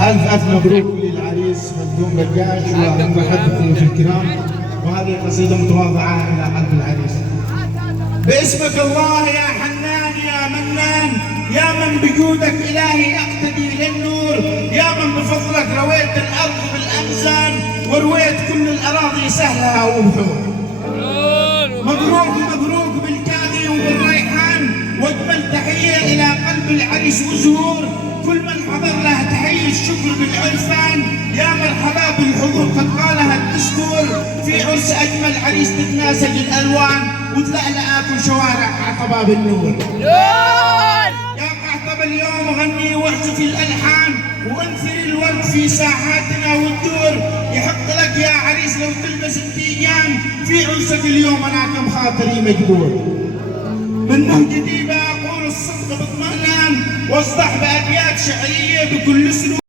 ألف مبروك للعريس مخدوم بجاج ومحبته الكرام. وهذه قصيدة متواضعة إلى قلب العريس. باسمك الله يا حنان يا منان، يا من بجودك إلهي أقتدي للنور، يا من بفضلك رويت الأرض بالأمزان ورويت كل الأراضي سهلها وبحور. مبروك مبروك بالكادي وبالريحان، واجمل تحية إلى قلب العريس وزهور كل من حضر له تحية الشكر بالعرفان. يا مرحبا بالحضور قد قالها الدستور، في عرس أجمل عريس تتناسج الألوان وتلألأ كل شوارع قعطبة بالنور. يا قعطبة اليوم غني واعزف الألحان وانثر الورد في ساحاتنا والدور. يحق لك يا عريس لو تلبس التيجان في عرسك اليوم، أنا كم خاطري مجبور. من مهجتي بقول الصدق باطمئنان واصدح بأبيات شعرية بكل سلوك.